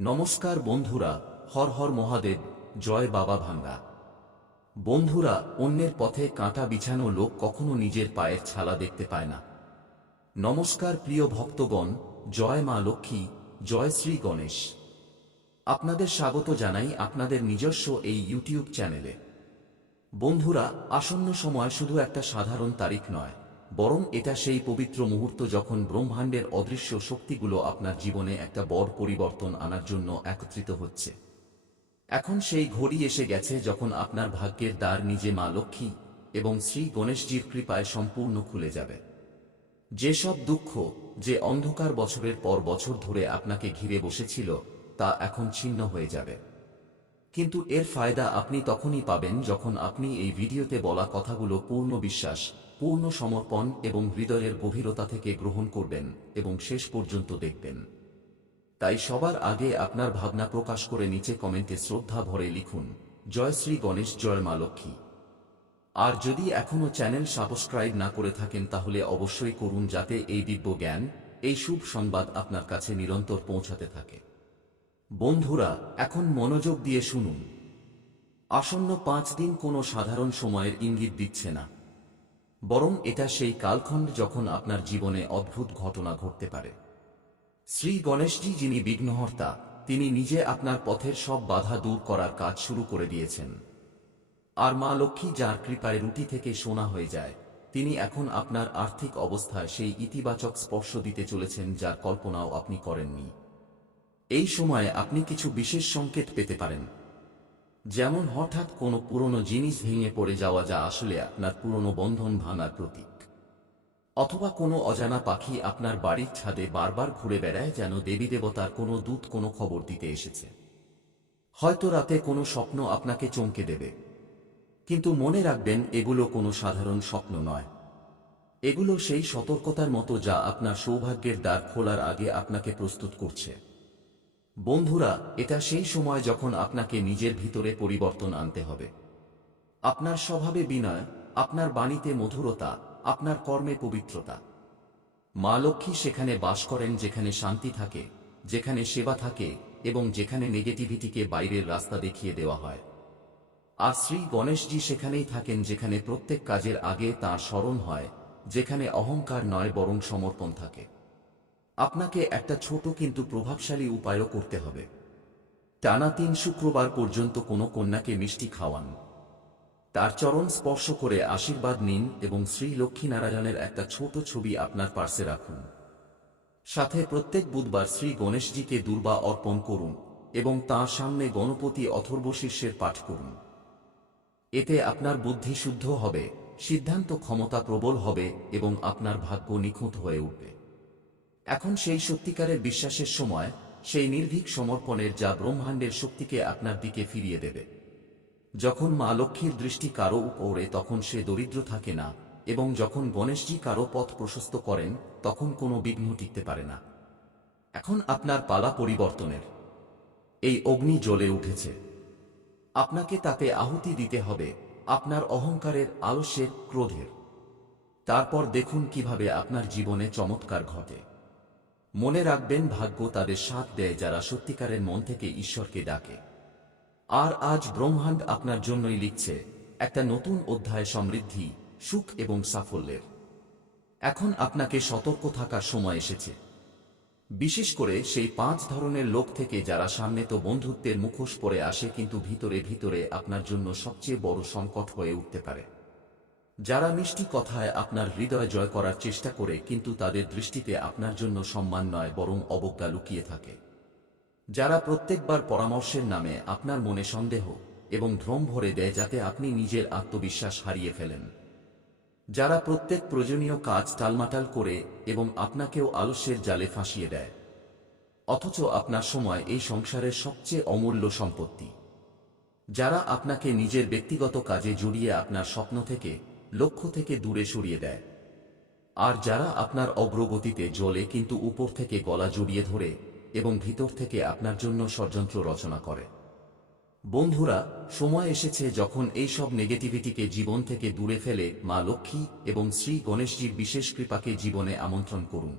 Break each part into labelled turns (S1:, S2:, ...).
S1: নমস্কার বন্ধুরা, হর হর মহাদেব, জয় বাবা ভাঙ্গা। বন্ধুরা, অন্যের পথে কাঁটা বিছানো লোক কখনো নিজের পায়ের ছালা দেখতে পায় না। নমস্কার প্রিয় ভক্তগণ, জয় মা লক্ষ্মী, জয় শ্রী গণেশ। আপনাদের স্বাগত জানাই আপনাদের নিজস্ব এই ইউটিউব চ্যানেলে। বন্ধুরা, আসন্ন সময় শুধু একটা সাধারণ তারিখ নয় বরং এটা সেই পবিত্র মুহূর্ত যখন ব্রহ্মাণ্ডের অদৃশ্য শক্তিগুলো আপনার জীবনে একটা বড় পরিবর্তন আনার জন্য একত্রিত হচ্ছে। এখন সেই ঘড়ি এসে গেছে যখন আপনার ভাগ্যের দ্বার নিজে মা লক্ষ্মী এবং শ্রী গণেশজির কৃপায় সম্পূর্ণ খুলে যাবে। যেসব দুঃখ, যে অন্ধকার বছরের পর বছর ধরে আপনাকে ঘিরে বসেছিল, তা এখন ছিন্ন হয়ে যাবে। কিন্তু এর ফায়দা আপনি তখনই পাবেন যখন আপনি এই ভিডিওতে বলা কথাগুলো পূর্ণ বিশ্বাস পূর্ণ সমর্পণ এবং হৃদয়ের গভীরতা থেকে গ্রহণ করবেন এবং শেষ পর্যন্ত দেখবেন। তাই সবার আগে আপনার ভাবনা প্রকাশ করে নিচে কমেন্টে শ্রদ্ধা ভরে লিখুন, জয় শ্রী গণেশ, জয় মা লক্ষ্মী। আর যদি এখনও চ্যানেল সাবস্ক্রাইব না করে থাকেন তাহলে অবশ্যই করুন যাতে এই দিব্য জ্ঞান, এই শুভ সংবাদ আপনার কাছে নিরন্তর পৌঁছাতে থাকে। বন্ধুরা, এখন মনোযোগ দিয়ে শুনুন। আসন্ন পাঁচ দিন কোনো সাধারণ সময়ের ইঙ্গিত দিচ্ছে না। বরং এটা সেই কালখণ্ড যখন আপনার জীবনে অদ্ভুত ঘটনা ঘটতে পারে। শ্রী গণেশজি যিনি বিঘ্নহর্তা, তিনি নিজে আপনার পথের সব বাধা দূর করার কাজ শুরু করে দিয়েছেন। আর মা লক্ষ্মী যার কৃপায় রুটি থেকে সোনা হয়ে যায়, তিনি এখন আপনার আর্থিক অবস্থায় সেই ইতিবাচক স্পর্শ দিতে চলেছেন যার কল্পনাও আপনি করেননি। এই সময়ে আপনি কিছু বিশেষ সংকেত পেতে পারেন। যেমন হঠাৎ কোনো পুরনো জিনিস ভেঙে পড়ে যাওয়া যা আসলে আপনার পুরনো বন্ধন ভাঙার প্রতীক। অথবা কোনো অজানা পাখি আপনার বাড়ির ছাদে বারবার ঘুরে বেড়ায় যেন দেবী দেবতার কোনো দূত কোনো খবর দিতে এসেছে। হয়তো রাতে কোনো স্বপ্ন আপনাকে চমকে দেবে। কিন্তু মনে রাখবেন, এগুলো কোনো সাধারণ স্বপ্ন নয়। এগুলো সেই সতর্কতার মতো যা আপনার সৌভাগ্যের দ্বার খোলার আগে আপনাকে প্রস্তুত করছে। বন্ধুরা, এটা সেই সময় যখন আপনাকে নিজের ভিতরে পরিবর্তন আনতে হবে। আপনার স্বভাবে বিনয়, আপনার বাণীতে মধুরতা, আপনার কর্মে পবিত্রতা। মা লক্ষ্মী সেখানে বাস করেন যেখানে শান্তি থাকে, যেখানে সেবা থাকে এবং যেখানে নেগেটিভিটিকে বাইরের রাস্তা দেখিয়ে দেওয়া হয়। আর শ্রী গণেশজি সেখানেই থাকেন যেখানে প্রত্যেক কাজের আগে তাঁর স্মরণ হয়, যেখানে অহংকার নয় বরং সমর্পণ থাকে। আপনাকে একটা ছোট কিন্তু প্রভাবশালী উপায়ও করতে হবে। টানা তিন শুক্রবার পর্যন্ত কোনো কন্যাকে মিষ্টি খাওয়ান। তার চরণ স্পর্শ করে আশীর্বাদ নিন এবং শ্রী লক্ষ্মীনারায়ণের একটা ছোট ছবি আপনার পার্শ্বে রাখুন। সাথে প্রত্যেক বুধবার শ্রী গণেশজিকে দুর্বা অর্পণ করুন এবং তাঁর সামনে গণপতি অথর্ব শীর্ষের পাঠ করুন। এতে আপনার বুদ্ধি শুদ্ধ হবে, সিদ্ধান্ত ক্ষমতা প্রবল হবে এবং আপনার ভাগ্য নিখুঁত হয়ে উঠবে। এখন সেই সত্যিকারের বিশ্বাসের সময়, সেই নির্ভীক সমর্পণের যা ব্রহ্মাণ্ডের শক্তিকে আপনার দিকে ফিরিয়ে দেবে। যখন মা লক্ষ্মীর দৃষ্টি কারও উপরে, তখন সে দরিদ্র থাকে না, এবং যখন গণেশজি কারও পথ প্রশস্ত করেন, তখন কোনো বিঘ্ন টিকতে পারে না। এখন আপনার পালা পরিবর্তনের। এই অগ্নি জ্বলে উঠেছে। আপনাকে তাতে আহুতি দিতে হবে, আপনার অহংকারের আলস্যের ক্রোধের। তারপর দেখুন কীভাবে আপনার জীবনে চমৎকার ঘটে। মনে রাখবেন, ভাগ্য তাদের সাথ দেয় যারা সত্যিকারের মন থেকে ঈশ্বরকে ডাকে। আর আজ ব্রহ্মাণ্ড আপনার জন্যই লিখছে, একটা নতুন অধ্যায় সমৃদ্ধি, সুখ এবং সাফল্যের। এখন আপনাকে সতর্ক থাকার সময় এসেছে। বিশেষ করে সেই পাঁচ ধরনের লোক থেকে যারা সামনে তো বন্ধুত্বের মুখোশ পরে আসে, কিন্তু ভিতরে ভিতরে আপনার জন্য সবচেয়ে বড় সংকট হয়ে উঠতে পারে। যারা মিষ্টি কথায় আপনার হৃদয় জয় করার চেষ্টা করে কিন্তু তাদের দৃষ্টিতে আপনার জন্য সম্মান নয়, বরং অবজ্ঞা লুকিয়ে থাকে। যারা প্রত্যেকবার পরামর্শের নামে আপনার মনে সন্দেহ এবং ভ্রম ভরে দেয় যাতে আপনি নিজের আত্মবিশ্বাস হারিয়ে ফেলেন। যারা প্রত্যেক প্রয়োজনীয় কাজ টালমাটাল করে এবং আপনাকেও আলস্যের জালে ফাঁসিয়ে দেয়। অথচ আপনার সময় এই সংসারের সবচেয়ে অমূল্য সম্পত্তি। যারা আপনাকে নিজের ব্যক্তিগত কাজে জড়িয়ে আপনার স্বপ্ন থেকে লক্ষ্য থেকে দূরে সরিয়ে দেয়। আর যারা আপনার অগ্রগতিতে জ্বলে কিন্তু উপর থেকে গলা জড়িয়ে ধরে এবং ভিতর থেকে আপনার জন্য ষড়যন্ত্র রচনা করে। বন্ধুরা, সময় এসেছে যখন এই সব নেগেটিভিটিকে জীবন থেকে দূরে ফেলে মা লক্ষ্মী এবং শ্রী গণেশজির বিশেষ কৃপাকে জীবনে আমন্ত্রণ করুন।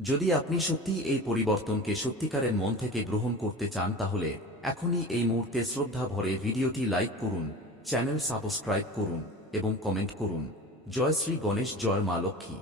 S1: যদি আপনি সত্যি এই পরিবর্তনকে সত্যিকারের মন থেকে গ্রহণ করতে চান তাহলে এখনই এই মুহূর্তে শ্রদ্ধা ভরে ভিডিওটি লাইক করুন, চ্যানেল সাবস্ক্রাইব করুন। এবং কমেন্ট করুন, জয় শ্রী গণেশ, জয় মা লক্ষ্মী।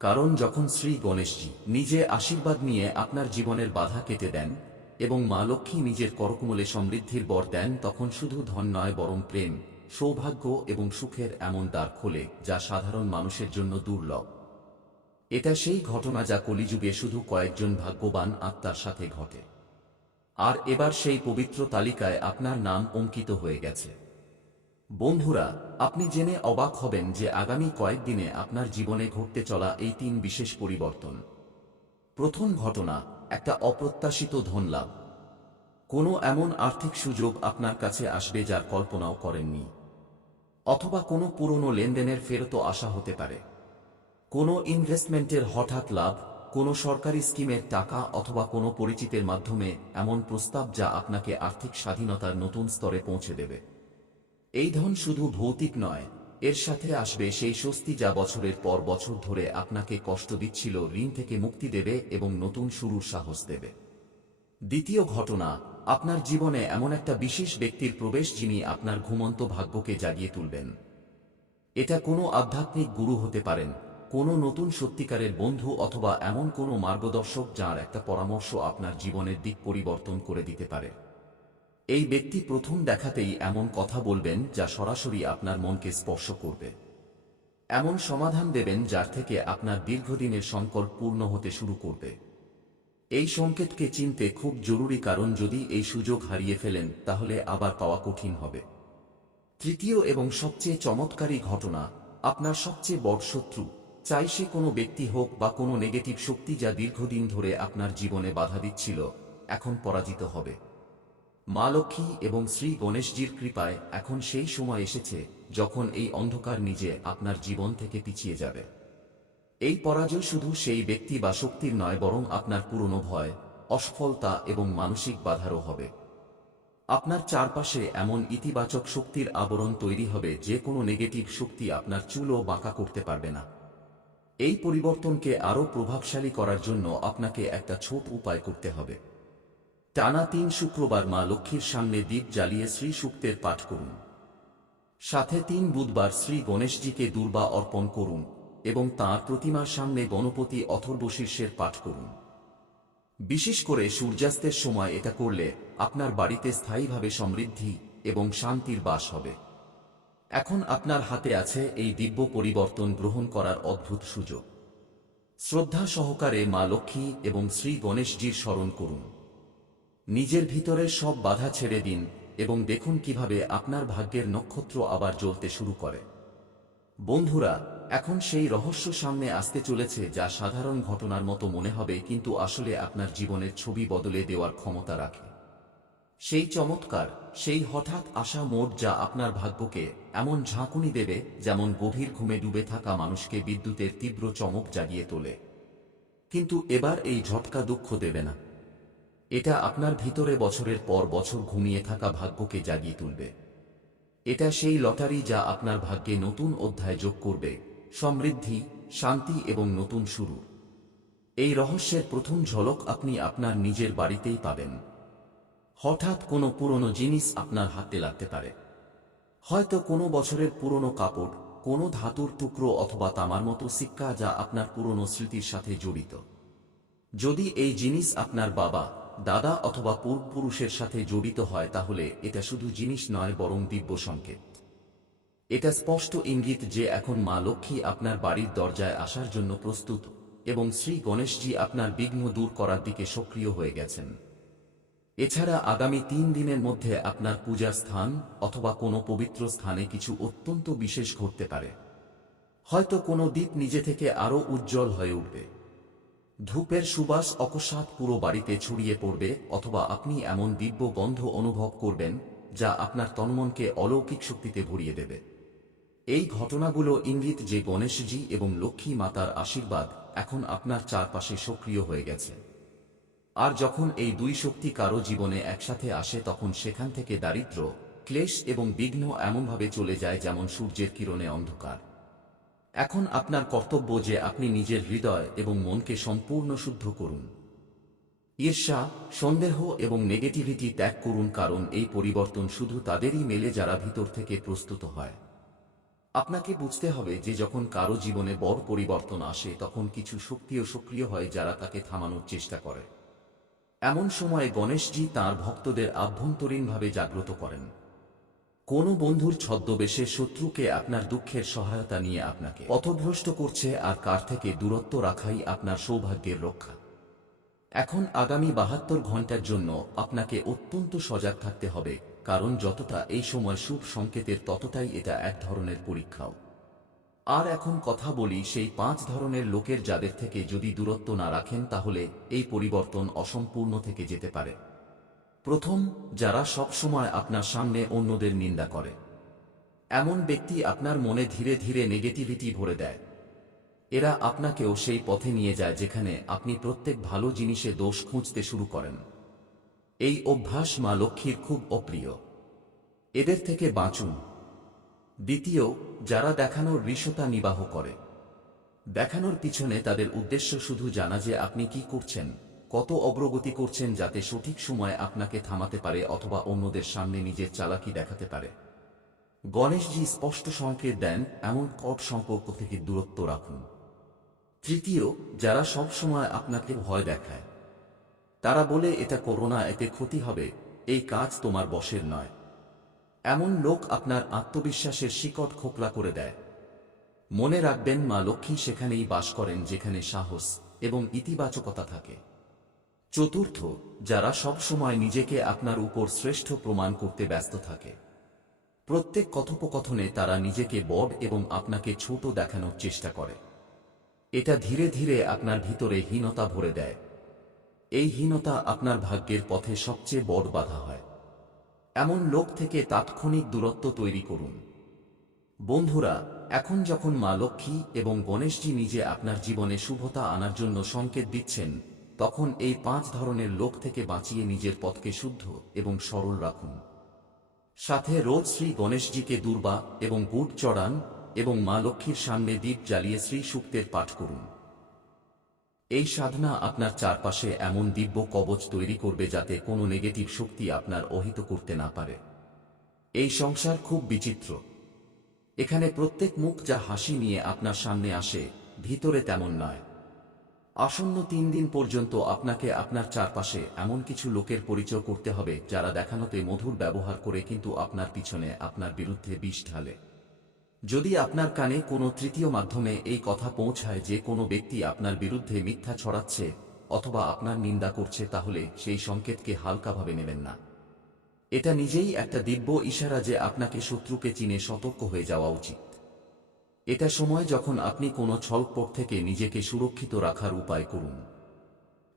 S1: কারণ যখন শ্রী গণেশজি নিজে আশীর্বাদ নিয়ে আপনার জীবনের বাধা কেটে দেন এবং মা লক্ষ্মী নিজের করকুমলে সমৃদ্ধির বর দেন, তখন শুধু ধন নয়, বরং প্রেম, সৌভাগ্য এবং সুখের এমন দ্বার খোলে যা সাধারণ মানুষের জন্য দুর্লভ। এটা সেই ঘটনা যা কলিযুগে শুধু কয়েকজন ভাগ্যবান আত্মার সাথে ঘটে। আর এবার সেই পবিত্র তালিকায় আপনার নাম অঙ্কিত হয়ে গেছে। বন্ধুরা, আপনি জেনে অবাক হবেন যে আগামী কয়েকদিনে আপনার জীবনে ঘটতে চলা এই তিন বিশেষ পরিবর্তন। প্রথম ঘটনা, একটা অপ্রত্যাশিত ধন লাভ কোনো এমন আর্থিক সুযোগ আপনার কাছে আসবে যার কল্পনাও করেননি। অথবা কোনো পুরনো লেনদেনের ফেরতও আসা হতে পারে। কোনো ইনভেস্টমেন্টের হঠাৎ লাভ, কোনো সরকারি স্কিমের টাকা অথবা কোনো পরিচিতের মাধ্যমে এমন প্রস্তাব যা আপনাকে আর্থিক স্বাধীনতার নতুন স্তরে পৌঁছে দেবে। এই ধন শুধু ভৌতিক নয়, এর সাথে আসবে সেই স্বস্তি যা বছরের পর বছর ধরে আপনাকে কষ্ট দিচ্ছিল, ঋণ থেকে মুক্তি দেবে এবং নতুন শুরুর সাহস দেবে। দ্বিতীয় ঘটনা, আপনার জীবনে এমন একটা বিশেষ ব্যক্তির প্রবেশ যিনি আপনার ঘুমন্ত ভাগ্যকে জাগিয়ে তুলবেন। এটা কোনো আধ্যাত্মিক গুরু হতে পারেন, কোনো নতুন সত্যিকারের বন্ধু অথবা এমন কোনো মার্গদর্শক যার একটা পরামর্শ আপনার জীবনের দিক পরিবর্তন করে দিতে পারে। এই ব্যক্তি প্রথম দেখাতেই এমন কথা বলবেন যা সরাসরি আপনার মনকে স্পর্শ করবে। এমন সমাধান দেবেন যার থেকে আপনার দীর্ঘদিনের সংকট পূর্ণ হতে শুরু করবে। এই সংকেতকে চিনতে খুব জরুরি কারণ যদি এই সুযোগ হারিয়ে ফেলেন, তাহলে আবার পাওয়া কঠিন হবে। তৃতীয় এবং সবচেয়ে চমৎকারী ঘটনা, আপনার সবচেয়ে বড় শত্রু, চাই সে কোনো ব্যক্তি হোক বা কোনো নেগেটিভ শক্তি যা দীর্ঘদিন ধরে আপনার জীবনে বাধা দিচ্ছিল, এখন পরাজিত হবে। মা লক্ষ্মী এবং শ্রী গণেশজির কৃপায় এখন সেই সময় এসেছে যখন এই অন্ধকার নিজে আপনার জীবন থেকে পিছিয়ে যাবে। এই পরাজয় শুধু সেই ব্যক্তি বা শক্তির নয়, বরং আপনার পুরনো ভয়, অসফলতা এবং মানসিক বাধারও হবে। আপনার চারপাশে এমন ইতিবাচক শক্তির আবরণ তৈরি হবে যে কোনো নেগেটিভ শক্তি আপনার চুলও বাঁকা করতে পারবে না। এই পরিবর্তনকে আরও প্রভাবশালী করার জন্য আপনাকে একটা ছোট উপায় করতে হবে। টানা তিন শুক্রবার মা লক্ষ্মীর সামনে দ্বীপ জ্বালিয়ে শ্রী সূক্তের পাঠ করুন। সাথে তিন বুধবার শ্রী গণেশজিকে দুর্বা অর্পণ করুন এবং তাঁর প্রতিমার সামনে গণপতি অথর্ব শীর্ষের পাঠ করুন। বিশেষ করে সূর্যাস্তের সময় এটা করলে আপনার বাড়িতে স্থায়ীভাবে সমৃদ্ধি এবং শান্তির বাস হবে। এখন আপনার হাতে আছে এই দিব্য পরিবর্তন গ্রহণ করার অদ্ভুত সুযোগ। শ্রদ্ধা সহকারে মা লক্ষ্মী এবং শ্রী গণেশজির স্মরণ করুন। নিজের ভিতরের সব বাধা ছেড়ে দিন এবং দেখুন কীভাবে আপনার ভাগ্যের নক্ষত্র আবার জ্বলতে শুরু করে। বন্ধুরা, এখন সেই রহস্য সামনে আসতে চলেছে যা সাধারণ ঘটনার মতো মনে হবে কিন্তু আসলে আপনার জীবনের ছবি বদলে দেওয়ার ক্ষমতা রাখে। সেই চমৎকার, সেই হঠাৎ আসা মোড় যা আপনার ভাগ্যকে এমন ঝাঁকুনি দেবে যেমন গভীর ঘুমে ডুবে থাকা মানুষকে বিদ্যুতের তীব্র চমক জাগিয়ে তোলে। কিন্তু এবার এই ঝটকা দুঃখ দেবে না। এটা আপনার ভিতরে বছরের পর বছর ঘুমিয়ে থাকা ভাগ্যকে জাগিয়ে তুলবে। এটা সেই লটারি যা আপনার ভাগ্যে নতুন অধ্যায় যোগ করবে, সমৃদ্ধি, শান্তি এবং নতুন শুরু। এই রহস্যের প্রথম ঝলক আপনি আপনার নিজের বাড়িতেই পাবেন। হঠাৎ কোনো পুরনো জিনিস আপনার হাতে লাগতে পারে। হয়তো কোনো বছরের পুরনো কাপড়, কোনো ধাতুর টুকরো অথবা তামার মতো সিক্কা যা আপনার পুরনো স্মৃতির সাথে জড়িত। যদি এই জিনিস আপনার বাবা দাদা অথবা পূর্বপুরুষের সাথে জড়িত হয় তাহলে এটা শুধু জিনিস নয় বরং দিব্য সংকেত। এটা স্পষ্ট ইঙ্গিত যে এখন মা লক্ষ্মী আপনার বাড়ির দরজায় আসার জন্য প্রস্তুত এবং শ্রী গণেশজি আপনার বিঘ্ন দূর করার দিকে সক্রিয় হয়ে গেছেন। এছাড়া আগামী তিন দিনের মধ্যে আপনার পূজার স্থান অথবা কোনো পবিত্র স্থানে কিছু অত্যন্ত বিশেষ ঘটতে পারে। হয়তো কোনো দ্বীপ নিজে থেকে আরও উজ্জ্বল হয়ে উঠবে। ধূপের সুবাস অকস্মাৎ পুরো বাড়িতে ছড়িয়ে পড়বে অথবা আপনি এমন দিব্য গন্ধ অনুভব করবেন, যা আপনার তন্মনকে অলৌকিক শক্তিতে ভরিয়ে দেবে। এই ঘটনাগুলো ইঙ্গিত যে গণেশজি এবং লক্ষ্মী মাতার আশীর্বাদ এখন আপনার চারপাশে সক্রিয় হয়ে গেছে। আর যখন এই দুই শক্তি কারও জীবনে একসাথে আসে, তখন সেখান থেকে দারিদ্র, ক্লেশ এবং বিঘ্ন এমনভাবে চলে যায় যেমন সূর্যের কিরণে অন্ধকার। এখন আপনার কর্তব্য যে আপনি নিজের হৃদয় এবং মনকে সম্পূর্ণ শুদ্ধ করুন। ঈর্ষা, সন্দেহ এবং নেগেটিভিটি ত্যাগ করুন কারণ এই পরিবর্তন শুধু তাদেরই মেলে যারা ভিতর থেকে প্রস্তুত হয়। আপনাকে বুঝতে হবে যে যখন কারও জীবনে বড় পরিবর্তন আসে, তখন কিছু শক্তিও সক্রিয় হয় যারা তাকে থামানোর চেষ্টা করে। এমন সময়ে গণেশজি তাঁর ভক্তদের আভ্যন্তরীণভাবে জাগ্রত করেন। কোন বন্ধুর ছদ্মবেশে শত্রুকে আপনার দুঃখের সহায়তা নিয়ে আপনাকে পথভ্রষ্ট করছে আর কার থেকে দূরত্ব রাখাই আপনার সৌভাগ্যের রক্ষা। এখন আগামী বাহাত্তর ঘণ্টার জন্য আপনাকে অত্যন্ত সজাগ থাকতে হবে, কারণ যতটা এই সময় শুভ সংকেতের ততটাই এটা এক ধরনের পরীক্ষাও। আর এখন কথা বলি সেই পাঁচ ধরনের লোকের যাদের থেকে যদি দূরত্ব না রাখেন তাহলে এই পরিবর্তন অসম্পূর্ণ থেকে যেতে পারে। প্রথম, যারা সব সময় আপনার সামনে অন্যদের নিন্দা করে। এমন ব্যক্তি আপনার মনে ধীরে ধীরে নেগেটিভিটি ভরে দেয়। এরা আপনাকেও সেই পথে নিয়ে যায় যেখানে আপনি প্রত্যেক ভালো জিনিসে দোষ খুঁজতে শুরু করেন। এই অভ্যাস মা লক্ষ্মীর খুব অপ্রিয়। এদের থেকে বাঁচুন। দ্বিতীয়, যারা দেখানোর ঋষতা নিবাহ করে। দেখানোর পিছনে তাদের উদ্দেশ্য শুধু জানা যে আপনি কি করছেন। কত অগ্রগতি করছেন যাতে সঠিক সময় আপনাকে থামাতে পারে অথবা অন্যদের সামনে নিজের চালাকি দেখাতে পারে। গণেশজি স্পষ্ট সংকেত দেন, এমন কট সম্পর্ক থেকে দূরত্ব রাখুন। তৃতীয়, যারা সব সময় আপনাকে ভয় দেখায়। তারা বলে, এটা করোনা এতে ক্ষতি হবে, এই কাজ তোমার বসের নয়। এমন লোক আপনার আত্মবিশ্বাসের শিকট খোকলা করে দেয়। মনে রাখবেন, মা লক্ষ্মী সেখানেই বাস করেন, যেখানে সাহস এবং ইতিবাচকতা থাকে। চতুর্থ, যারা সব সময় নিজেকে আপনার উপর শ্রেষ্ঠ প্রমাণ করতে ব্যস্ত থাকে। প্রত্যেক কথোপকথনে তারা নিজেকে বড় এবং আপনাকে ছোট দেখানোর চেষ্টা করে। এটা ধীরে ধীরে আপনার ভিতরে হীনতা ভরে দেয়। এই হীনতা আপনার ভাগ্যের পথে সবচেয়ে বড় বাধা হয়। এমন লোক থেকে তাৎক্ষণিক দূরত্ব তৈরি করুন। বন্ধুরা, এখন যখন মা লক্ষ্মী এবং গণেশজি নিজে আপনার জীবনে শুভতা আনার জন্য সংকেত দিচ্ছেন তখন এই পাঁচ ধরনের লোক থেকে বাঁচিয়ে নিজের পথকে শুদ্ধ এবং সরল রাখুন। সাথে রোজ শ্রী গণেশজিকে দুর্বা এবং গুড় চড়ান এবং মা লক্ষ্মীর সামনে দ্বীপ জ্বালিয়ে শ্রী সূক্তের পাঠ করুন। এই সাধনা আপনার চারপাশে এমন দিব্য কবচ তৈরি করবে যাতে কোনো নেগেটিভ শক্তি আপনার অহিত করতে না পারে। এই সংসার খুব বিচিত্র। এখানে প্রত্যেক মুখ যা হাসি নিয়ে আপনার সামনে আসে, ভিতরে তেমন নয়। আসন্ন তিন দিন পর্যন্ত আপনাকে আপনার চারপাশে এমন কিছু লোকের পরিচয় করতে হবে যারা দেখানোতে মধুর ব্যবহার করে কিন্তু আপনার পিছনে আপনার বিরুদ্ধে বিষ ঢালে। যদি আপনার কানে কোনো তৃতীয় মাধ্যমে এই কথা পৌঁছায় যে কোনো ব্যক্তি আপনার বিরুদ্ধে মিথ্যা ছড়াচ্ছে অথবা আপনার নিন্দা করছে তাহলে সেই সংকেতকে হালকাভাবে নেবেন না। এটা নিজেই একটা দিব্য ইশারা যে আপনাকে শত্রুকে চিনে সতর্ক হয়ে যাওয়া উচিত। এটা সময় যখন আপনি কোনো ছলপট থেকে নিজেকে সুরক্ষিত রাখার উপায় করুন।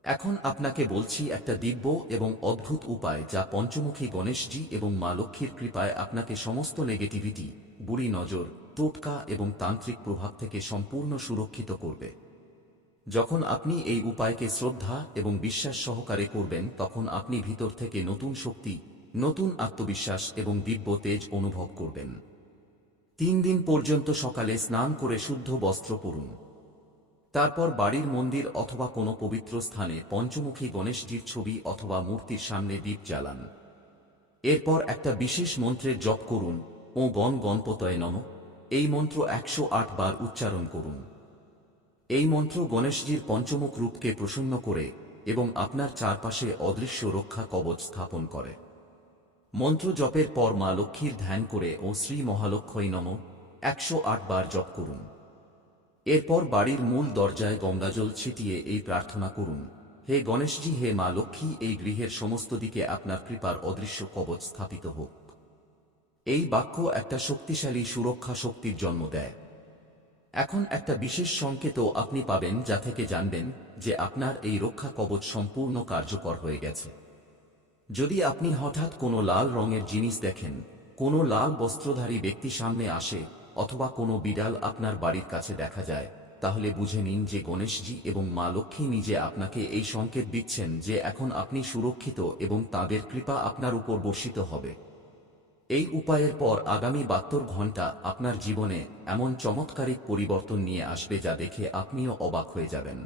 S1: এখন আপনাকে বলছি একটা দিব্য এবং অদ্ভুত উপায় যা পঞ্চমুখী গণেশজি এবং মা লক্ষ্মীর কৃপায় আপনাকে সমস্ত নেগেটিভিটি, বুড়ি নজর, টোটকা এবং তান্ত্রিক প্রভাব থেকে সম্পূর্ণ সুরক্ষিত করবে। যখন আপনি এই উপায়কে শ্রদ্ধা এবং বিশ্বাস সহকারে করবেন, তখন আপনি ভিতর থেকে নতুন শক্তি, নতুন আত্মবিশ্বাস এবং দিব্য তেজ অনুভব করবেন। তিন দিন পর্যন্ত সকালে স্নান করে শুদ্ধ বস্ত্র পরুন। তারপর বাড়ির মন্দির অথবা কোনো পবিত্র স্থানে পঞ্চমুখী গণেশজির ছবি অথবা মূর্তির সামনে দ্বীপ জ্বালান। এরপর একটা বিশেষ মন্ত্রের জপ করুন, ও গণ গণপতয় নম। এই মন্ত্র একশো আট বার উচ্চারণ করুন। এই মন্ত্র গণেশজির পঞ্চমুখ রূপকে প্রসন্ন করে এবং আপনার চারপাশে অদৃশ্য রক্ষা কবচ স্থাপন করে। মন্ত্র জপের পর মা লক্ষ্মীর ধ্যান করে ও শ্রী মহালক্ষ্মী নম একশো আট বার জপ করুন। এরপর বাড়ির মূল দরজায় গঙ্গাজল ছিটিয়ে এই প্রার্থনা করুন, হে গণেশজি, হে মা লক্ষ্মী, এই গৃহের সমস্ত দিকে আপনার কৃপার অদৃশ্য কবচ স্থাপিত হোক। এই বাক্য একটা শক্তিশালী সুরক্ষা শক্তির জন্ম দেয়। এখন একটা বিশেষ সংকেতও আপনি পাবেন যা থেকে জানবেন যে আপনার এই রক্ষা কবচ সম্পূর্ণ কার্যকর হয়ে গেছে। যদি আপনি হঠাৎ কোনো লাল রঙের জিনিস দেখেন, কোনো লাল বস্ত্রধারী ব্যক্তি সামনে আসে অথবা কোনো বিড়াল আপনার বাড়ির কাছে দেখা যায়, তাহলে বুঝে নিন যে গণেশজি এবং মা লক্ষ্মী নিজে আপনাকে এই সংকেত দিচ্ছেন যে এখন আপনি সুরক্ষিত এবং তাদের কৃপা আপনার উপর বর্ষিত হবে। এই উপায়ের পর আগামী বাহাত্তর ঘণ্টা আপনার জীবনে এমন চমৎকারিক পরিবর্তন নিয়ে আসবে যা দেখে আপনিও অবাক হয়ে যাবেন।